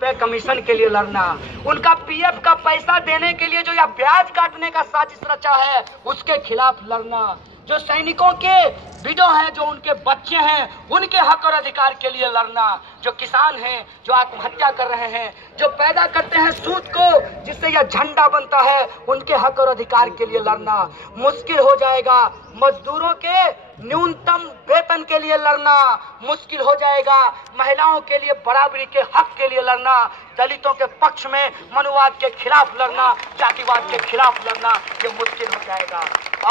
रुपए कमीशन के लिए लड़ना, उनका पीएफ का पैसा देने के लिए जो या ब्याज काटने का साजिश रचा है उसके खिलाफ लड़ना, जो सैनिकों के विडो हैं, जो उनके बच्चे हैं, उनके हक और अधिकार के लिए लड़ना, जो किसान हैं जो आत्महत्या कर रहे हैं, जो पैदा करते हैं सूद को जिससे यह झंडा बनता है, उनके हक और अधिकार के लिए लड़ना मुश्किल हो जाएगा। मजदूरों के न्यूनतम वेतन के लिए लड़ना मुश्किल हो जाएगा। महिलाओं के लिए बराबरी के हक के लिए लड़ना, दलितों के पक्ष में मनुवाद के खिलाफ लड़ना, जातिवाद के खिलाफ लड़ना, ये मुश्किल हो जाएगा।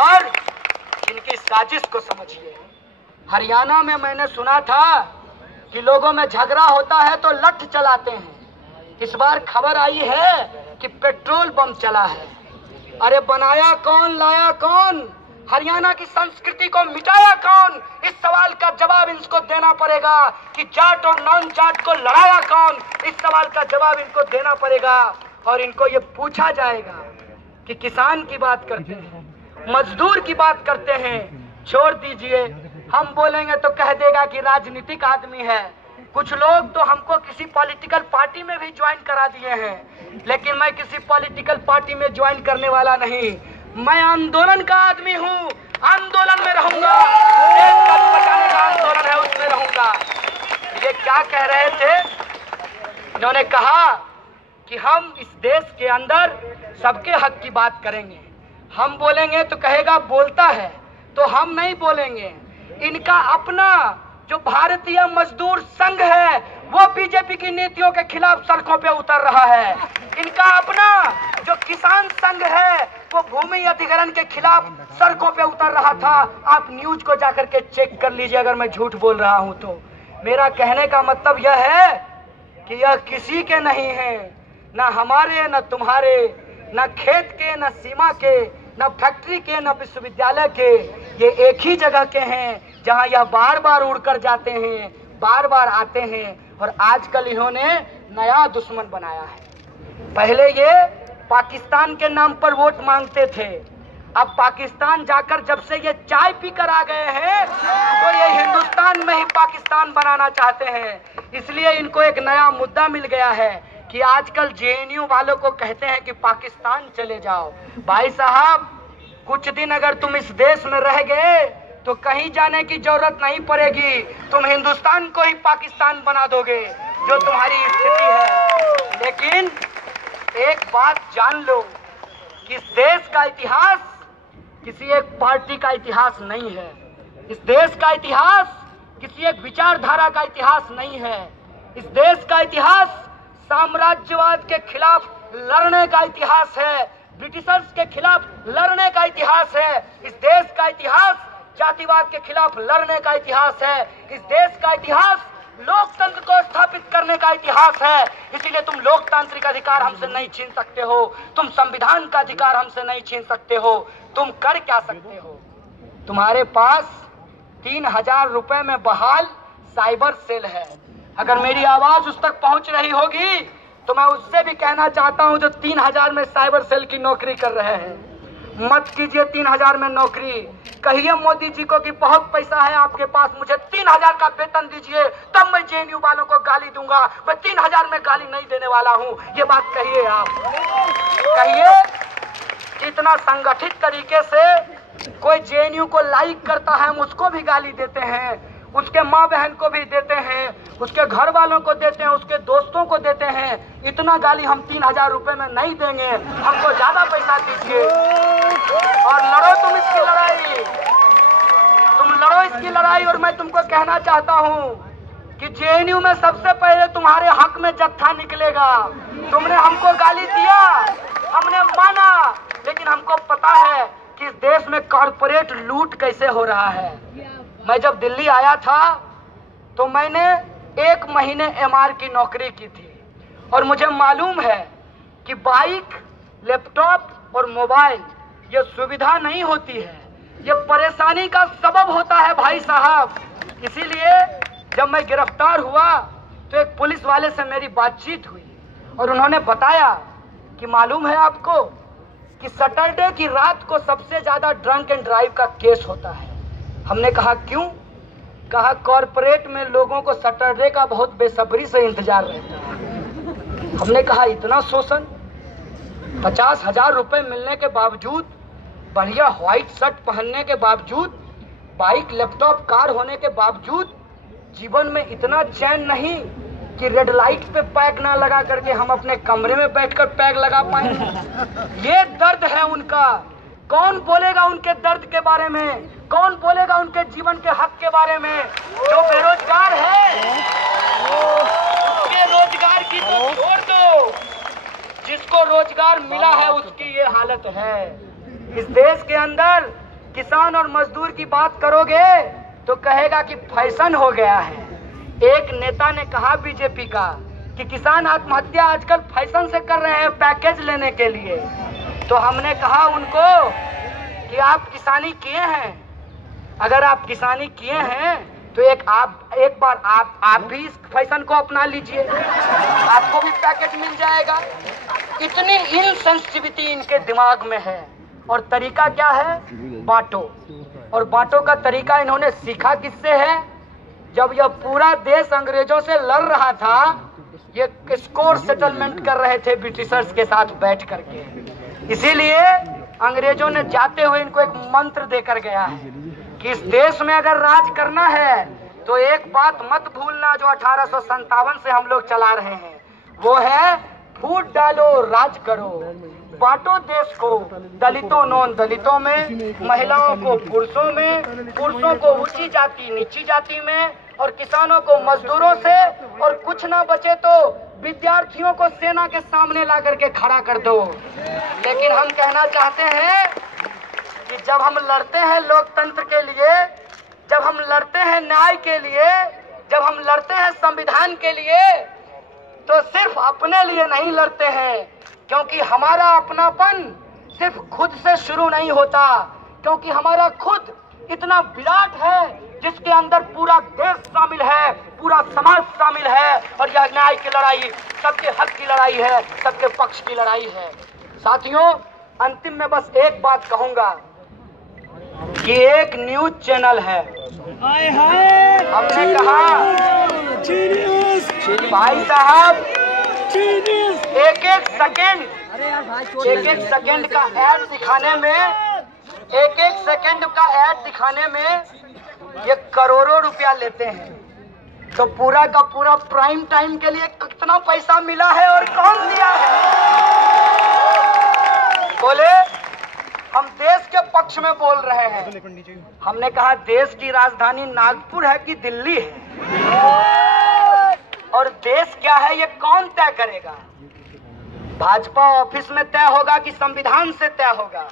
और इनकी साजिश को समझिए। हरियाणा में मैंने सुना था कि लोगों में झगड़ा होता है तो लठ चलाते हैं। इस बार खबर आई है कि पेट्रोल बम चला है। अरे बनाया कौन, लाया कौन, हरियाणा की संस्कृति को मिटाया कौन? इस सवाल का जवाब इनको देना पड़ेगा कि जाट और नॉन जाट को लड़ाया कौन? इस सवाल का जवाब इनको देना पड़ेगा। और इनको ये पूछा जाएगा कि किसान की बात करते हैं, मजदूर की बात करते हैं, छोड़ दीजिए। हम बोलेंगे तो कह देगा कि राजनीतिक आदमी है। कुछ लोग तो हमको किसी पॉलिटिकल पार्टी में भी ज्वाइन करा दिए हैं, लेकिन मैं किसी पॉलिटिकल पार्टी में ज्वाइन करने वाला नहीं। मैं आंदोलन का आदमी हूँ, आंदोलन में रहूंगा। देश का जो बचाने का आंदोलन है उसमें रहूंगा। ये क्या कह रहे थे? इन्होंने कहा कि हम इस देश के अंदर सबके हक की बात करेंगे। हम बोलेंगे तो कहेगा बोलता है, तो हम नहीं बोलेंगे। इनका अपना जो भारतीय मजदूर संघ है वो बीजेपी की नीतियों के खिलाफ सड़कों पे उतर रहा है। इनका अपना जो किसान संघ है वो भूमि अधिग्रहण के खिलाफ सड़कों पे उतर रहा था। आप न्यूज को जाकर के चेक कर लीजिए अगर मैं झूठ बोल रहा हूं तो। मेरा कहने का मतलब यह है कि यह किसी के नहीं है, ना हमारे, ना तुम्हारे, न खेत के, न सीमा के, न फैक्ट्री के, न विश्वविद्यालय के। ये एक ही जगह के हैं जहां यह बार बार उड़कर जाते हैं, बार बार आते हैं। और आजकल इन्होंने नया दुश्मन बनाया है। पहले ये पाकिस्तान के नाम पर वोट मांगते थे, अब पाकिस्तान जाकर जब से ये चाय पीकर आ गए हैं तो ये हिंदुस्तान में ही पाकिस्तान बनाना चाहते हैं। इसलिए इनको एक नया मुद्दा मिल गया है कि आजकल जेएनयू वालों को कहते हैं कि पाकिस्तान चले जाओ। भाई साहब, कुछ दिन अगर तुम इस देश में रह गए तो कहीं जाने की जरूरत नहीं पड़ेगी, तुम हिंदुस्तान को ही पाकिस्तान बना दोगे, जो तुम्हारी स्थिति है। लेकिन एक बात जान लो कि इस देश का इतिहास किसी एक पार्टी का इतिहास नहीं है। इस देश का इतिहास किसी एक विचारधारा का इतिहास नहीं है। इस देश का इतिहास साम्राज्यवाद के खिलाफ लड़ने का इतिहास है, ब्रिटिशर्स के खिलाफ लड़ने का इतिहास है। इस देश का इतिहास जातिवाद के खिलाफ लड़ने का इतिहास है। इस देश का इतिहास लोकतंत्र को स्थापित करने का इतिहास है। इसीलिए तुम लोकतांत्रिक अधिकार हमसे नहीं छीन सकते हो, तुम संविधान का अधिकार हमसे नहीं छीन सकते हो। तुम कर क्या सकते हो? तुम्हारे पास 3000 रुपए में बहाल साइबर सेल है। अगर मेरी आवाज उस तक पहुंच रही होगी तो मैं उससे भी कहना चाहता हूं जो 3000 में साइबर सेल की नौकरी कर रहे हैं, मत कीजिए 3000 में नौकरी। कहिए मोदी जी को कि बहुत पैसा है आपके पास, मुझे 3000 का वेतन दीजिए, तब मैं जेएनयू वालों को गाली दूंगा। मैं 3000 में गाली नहीं देने वाला हूं, ये बात कहिए। आप कहिए इतना संगठित तरीके से कोई जेएनयू को लाइक करता है, हम उसको भी गाली देते हैं, उसके माँ बहन को भी देते हैं, उसके घर वालों को देते हैं, उसके दोस्तों को देते हैं। इतना गाली हम 3000 रुपए में नहीं देंगे, हमको ज्यादा पैसा दीजिए और लड़ो तुम इसकी लड़ाई, तुम लड़ो इसकी लड़ाई। और मैं तुमको कहना चाहता हूँ कि जेएनयू में सबसे पहले तुम्हारे हक में जत्था निकलेगा। तुमने हमको गाली दिया, हमने माना, लेकिन हमको पता है कि इस देश में कॉर्पोरेट लूट कैसे हो रहा है। मैं जब दिल्ली आया था तो मैंने 1 महीने एमआर की नौकरी की थी और मुझे मालूम है कि बाइक, लैपटॉप और मोबाइल ये सुविधा नहीं होती है, ये परेशानी का सबब होता है भाई साहब। इसीलिए जब मैं गिरफ्तार हुआ तो एक पुलिस वाले से मेरी बातचीत हुई और उन्होंने बताया कि मालूम है आपको कि सैटरडे की रात को सबसे ज्यादा ड्रंक एंड ड्राइव का केस होता है। हमने कहा क्यों? कहा कॉर्पोरेट में लोगों को सैटरडे का बहुत बेसब्री से इंतजार रहता है। हमने कहा इतना शोषण, 50,000 रुपए मिलने के बावजूद, बढ़िया व्हाइट शर्ट पहनने के बावजूद, बाइक लैपटॉप कार होने के बावजूद जीवन में इतना चैन नहीं कि रेड लाइट पे पैक ना लगा करके हम अपने कमरे में बैठकर पैक लगा पाए। ये दर्द है उनका। कौन बोलेगा उनके दर्द के बारे में? कौन बोलेगा उनके जीवन के हक के बारे में? जो बेरोजगार है उसके रोजगार की तो छोड़ दो, जिसको रोजगार मिला है उसकी ये हालत है। इस देश के अंदर किसान और मजदूर की बात करोगे तो कहेगा कि फैशन हो गया है। एक नेता ने कहा बीजेपी का कि किसान आत्महत्या आजकल फैशन से कर रहे हैं पैकेज लेने के लिए। तो हमने कहा उनको कि आप किसानी किए हैं, अगर आप किसानी किए हैं तो एक बार आप भी इस फैशन को अपना लीजिए, आपको भी पैकेज मिल जाएगा। इतनी इनसेंसिटिविटी इनके दिमाग में है। और तरीका क्या है? बांटो। और बांटो का तरीका इन्होंने सीखा किससे है? जब यह पूरा देश अंग्रेजों से लड़ रहा था, ये स्कोर सेटलमेंट कर रहे थे ब्रिटिशर्स के साथ बैठ करके। इसीलिए अंग्रेजों ने जाते हुए इनको एक मंत्र देकर गया है कि इस देश में अगर राज करना है तो एक बात मत भूलना जो 1857 से हम लोग चला रहे हैं, वो है फूट डालो राज करो, बांटो देश को दलितों नॉन दलितों में, महिलाओं को पुरुषों में, पुरुषों को ऊंची जाति नीची जाति में, और किसानों को मजदूरों से, और कुछ ना बचे तो विद्यार्थियों को सेना के सामने ला करके खड़ा कर दो। लेकिन हम कहना चाहते हैं कि जब हम लड़ते हैं लोकतंत्र के लिए, जब हम लड़ते हैं न्याय के लिए, जब हम लड़ते हैं संविधान के लिए, तो सिर्फ अपने लिए नहीं लड़ते हैं, क्योंकि हमारा अपनापन सिर्फ खुद से शुरू नहीं होता, क्योंकि हमारा खुद इतना विराट है जिसके अंदर पूरा देश शामिल है, पूरा समाज शामिल है। और यह न्याय की लड़ाई सबके हक की लड़ाई है, सबके पक्ष की लड़ाई है। साथियों, अंतिम में बस एक बात कहूंगा कि एक न्यूज चैनल है, हमने कहा भाई साहब एक एक सेकंड का ऐड दिखाने में, एक एक सेकंड का ऐड दिखाने में ये करोड़ों रुपया लेते हैं। तो पूरा का पूरा प्राइम टाइम के लिए कितना पैसा मिला है और कौन दिया है? बोले हम देश के पक्ष में बोल रहे हैं। हमने कहा देश की राजधानी नागपुर है कि दिल्ली है? और देश क्या है ये कौन तय करेगा? भाजपा ऑफिस में तय होगा कि संविधान से तय होगा?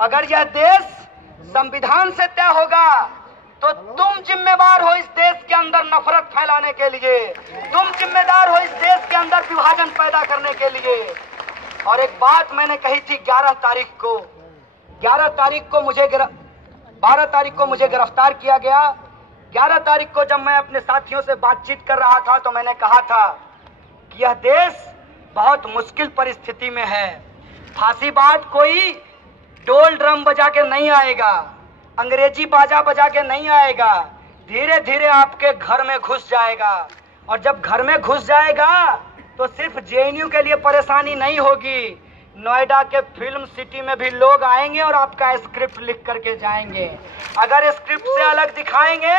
अगर यह देश संविधान से तय होगा तो तुम जिम्मेदार हो इस देश के अंदर नफरत फैलाने के लिए, तुम जिम्मेदार हो इस देश के अंदर विभाजन पैदा करने के लिए। और एक बात मैंने कही थी 11 तारीख को, 11 तारीख को मुझे 12 तारीख को मुझे गिरफ्तार किया गया। 11 तारीख को जब मैं अपने साथियों से बातचीत कर रहा था तो मैंने कहा था कि यह देश बहुत मुश्किल परिस्थिति में है। फांसीबाज कोई डोल ड्रम बजा के नहीं आएगा, अंग्रेजी बाजा बजा के नहीं आएगा, धीरे धीरे आपके घर में घुस जाएगा। और जब घर में घुस जाएगा तो सिर्फ जेएनयू के लिए परेशानी नहीं होगी, नोएडा के फिल्म सिटी में भी लोग आएंगे और आपका स्क्रिप्ट लिख करके जाएंगे। अगर स्क्रिप्ट से अलग दिखाएंगे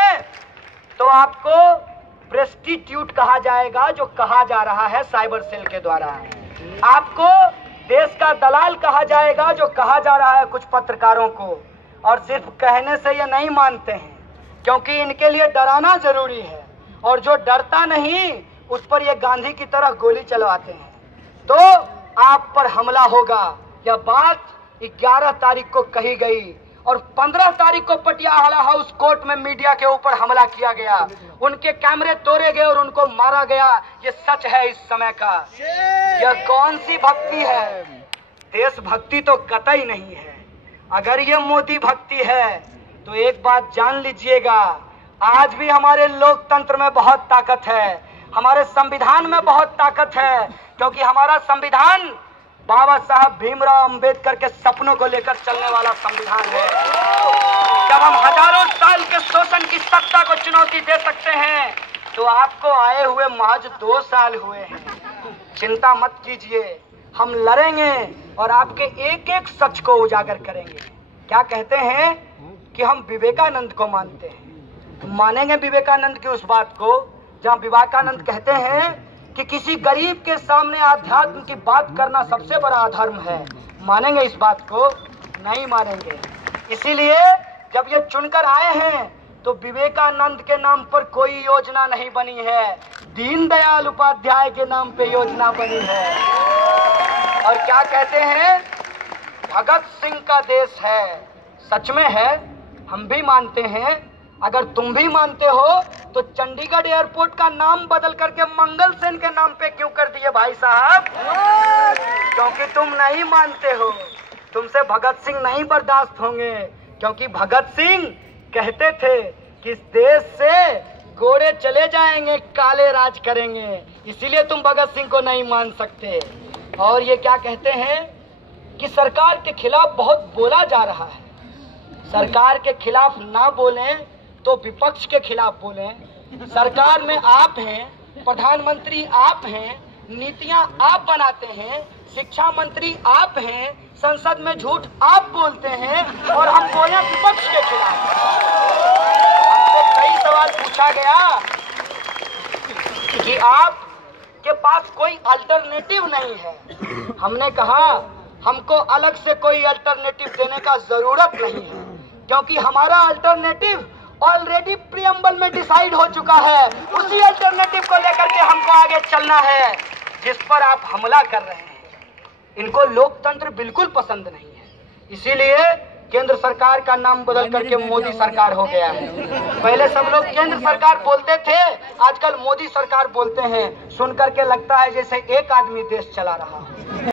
तो आपको प्रेस्टिट्यूट कहा जाएगा, जो कहा जा रहा है साइबर सेल के द्वारा। आपको देश का दलाल कहा जाएगा, जो कहा जा रहा है कुछ पत्रकारों को। और सिर्फ कहने से ये नहीं मानते हैं, क्योंकि इनके लिए डराना जरूरी है, और जो डरता नहीं उस पर ये गांधी की तरह गोली चलवाते हैं। तो आप पर हमला होगा। यह बात 11 तारीख को कही गई और 15 तारीख को पटियाला हाउस कोर्ट में मीडिया के ऊपर हमला किया गया, उनके कैमरे तोड़े गए और उनको मारा गया। ये सच है इस समय का। यह कौन सी भक्ति है? देशभक्ति तो कतई नहीं है। अगर ये मोदी भक्ति है तो एक बात जान लीजिएगा, आज भी हमारे लोकतंत्र में बहुत ताकत है, हमारे संविधान में बहुत ताकत है, क्योंकि हमारा संविधान बाबा साहब भीमराव अंबेडकर के सपनों को लेकर चलने वाला संविधान है। जब हम हजारों साल के शोषण की सत्ता को चुनौती दे सकते हैं, तो आपको आए हुए महज 2 साल हुए हैं। चिंता मत कीजिए, हम लड़ेंगे और आपके एक एक सच को उजागर करेंगे। क्या कहते हैं कि हम विवेकानंद को मानते हैं। मानेंगे विवेकानंद की उस बात को जहाँ विवेकानंद कहते हैं कि किसी गरीब के सामने आध्यात्म की बात करना सबसे बड़ा अधर्म है। मानेंगे इस बात को? नहीं मानेंगे। इसीलिए जब ये चुनकर आए हैं तो विवेकानंद के नाम पर कोई योजना नहीं बनी है, दीनदयाल उपाध्याय के नाम पे योजना बनी है। और क्या कहते हैं? भगत सिंह का देश है। सच में है, हम भी मानते हैं। अगर तुम भी मानते हो तो चंडीगढ़ एयरपोर्ट का नाम बदल करके मंगल सेन के नाम पे क्यों कर दिए भाई साहब? क्योंकि तुम नहीं मानते हो, तुमसे भगत सिंह नहीं बर्दाश्त होंगे। क्योंकि भगत सिंह कहते थे कि इस देश से गोरे चले जाएंगे, काले राज करेंगे। इसीलिए तुम भगत सिंह को नहीं मान सकते। और ये क्या कहते हैं कि सरकार के खिलाफ बहुत बोला जा रहा है। सरकार के खिलाफ ना बोलें तो विपक्ष के खिलाफ बोलें। सरकार में आप हैं, प्रधानमंत्री आप हैं, नीतियां आप बनाते हैं, शिक्षा मंत्री आप हैं, संसद में झूठ आप बोलते हैं और हम बोले विपक्ष के खिलाफ। हमसे कई सवाल पूछा गया कि आपके पास कोई अल्टरनेटिव नहीं है। हमने कहा हमको अलग से कोई अल्टरनेटिव देने का जरूरत नहीं है, क्योंकि हमारा अल्टरनेटिव ऑलरेडी प्रीएम्बल में डिसाइड हो चुका है। उसी अल्टरनेटिव को लेकर के हमको आगे चलना है जिस पर आप हमला कर रहे हैं। इनको लोकतंत्र बिल्कुल पसंद नहीं है, इसीलिए केंद्र सरकार का नाम बदल करके मोदी सरकार हो गया है। पहले सब लोग केंद्र सरकार बोलते थे, आजकल मोदी सरकार बोलते हैं। सुन करके लगता है जैसे एक आदमी देश चला रहा हो।